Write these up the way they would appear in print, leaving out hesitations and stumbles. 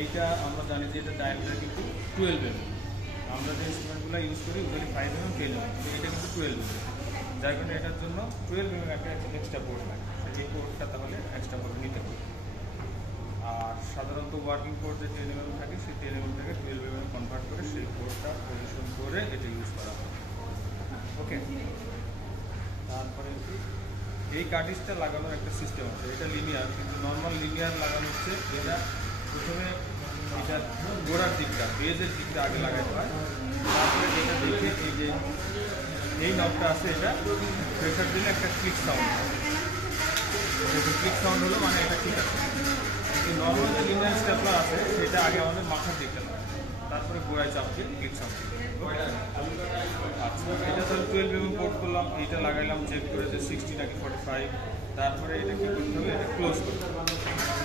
এইটা আমরা জানি যে এটা ডায়ামিটার কিন্তু 12 mm। আমরা যে ইনস্ট্রুমেন্টগুলো ইউজ করি ওগুলি 5 mm 10 mm, তো এটা কিন্তু 12 mm। যার কারণে এটার জন্য 12 mm একটা এক্সট্রা পোর্ট লাগে, এই পোর্টটা তাহলে এক্সট্রা পোর্ট নিতে হবে। আর সাধারণত ওয়ার্কিং পোর্ট যে 10 mm থাকে সেই 10 mm থেকে 12 mm কনভার্ট করে সেই পোর্টটা পজিশন করে এটা ইউজ করা হয়। ওকে, তারপরে এই কার্টিজটা লাগানোর একটা সিস্টেম আছে, এটা লিনিয়ার, কিন্তু নর্মাল লিনিয়ার লাগানো হচ্ছে এটা প্রথমে এটা গোড়ার দিকটা বেজের দিকটা আগে লাগাতে হয়। তারপরে এটা দেখে এই যে এই নবটা আছে এটা প্রেশার দিলে একটা ক্লিক সাউন্ড, ক্লিক সাউন্ড হলো মানে এটা ঠিক আছে। কিন্তু নর্মাল যে লিনিয়ার স্টেপলার আছে সেটা আগে আমাদের মাথার দিকটা লাগে, তারপরে গোড়ায় চাপ দিয়ে ক্লিক সাউন্ড। আচ্ছা, এটা তাহলে 12 mm পোর্ট করলাম, এইটা লাগাইলাম, চেক করে যে 60 নাকি 45। তারপরে এটা কী করতে হবে, এটা ক্লোজ করতে হবে।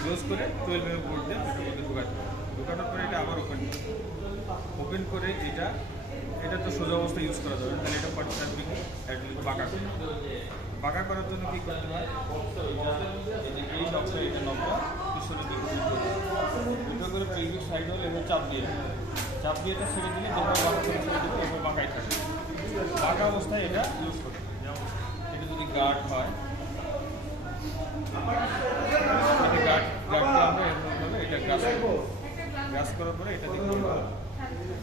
ক্লোজ করে 12 mm পোর্ট দিয়ে এটার মধ্যে ঢুকাতে হবে। ঢুকানোর পরে এটা আবার ওপেন করে এটা তো সোজা অবস্থা ইউজ করা যাবে, তাহলে এটা 45 ডিগ্রি অ্যাটলিস্ট বাঁকা করার জন্য কী করতে হয়, এই নবটা এটা নবটা পিছনের দিকে উল্টো করে প্রিভিউ সাইড হলে এবার চাপ দিয়ে এটা ছেড়ে দিলে যেভাবে বাঁকা করে ছেড়ে দিলে এভাবে বাঁকাই থাকে। বাঁকা অবস্থায় এটা ইউজ করতে হবে। যেমন এটা যদি গার্ড হয়, এটা গার্ডকে আমরা এরকমভাবে এটা গ্রাস করার পরে এটা দিয়ে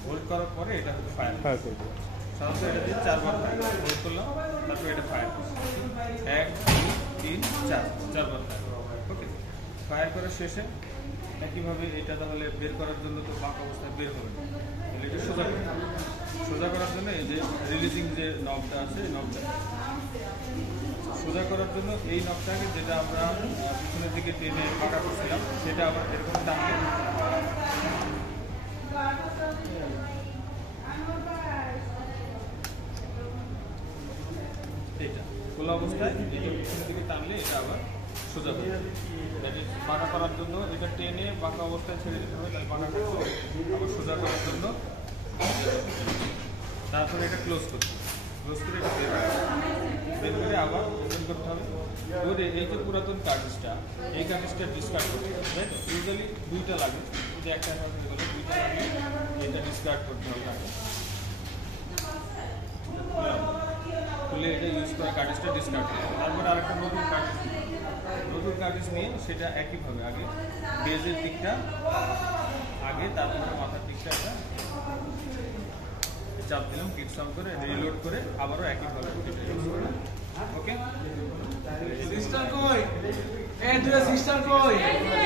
হোল্ড করার পরে এটা ফায়ার করবে। সাধারণত এটা দিয়ে 4 বার হোল্ড করলাম, তারপরে এটা ফায়ার 1 2 3 4 বার ফায়ার। ওকে, ফায়ার করার শেষে একইভাবে এটা তাহলে বের করার জন্য তো বাঁকা অবস্থায় বের হবে, তাহলে এটা সোজা করার জন্য এই যে রিলিজিং যে নবটা আছে এই নবটা সোজা করার জন্য এই নবটাকে যেটা আমরা পিছনের দিকে টেনে বাঁকা করছিলাম সেটা আবার এরকম টানলে এটা খোলা অবস্থায় এটা পিছনের দিকে টানলে এটা আবার সোজা হবে। বাঁকা করার জন্য এটা টেনে বাঁকা অবস্থায় ছেড়ে দিতে হবে, তাই বাঁকা করতে হবে। আবার সোজা করার জন্য তারপরে এটা ক্লোজ করে এটা বের করে আবার ওপেন করতে হবে। ধরে এই যে পুরাতন কার্টিজটা এই কার্টিজটা ডিসকার্ড করতে হবে, তাই তো? ইউজুয়ালি 2টা লাগে, যদি একটা হয়ে গেলো 2টা লাগে, এটা ডিসকার্ড করতে হবে আগে। খুলে এটা ইউজ করা কার্টিজটা ডিসকার্ড করতে হবে। তারপরে আরেকটা নতুন কার্টিজ নিয়ে সেটা একইভাবে আগে বেজের দিকটা আগে, তারপরে মাথার দিকটা এটা চাপ দিলাম, কিক সাউন্ড করে রিলোড করে আবারও একইভাবে ওকে।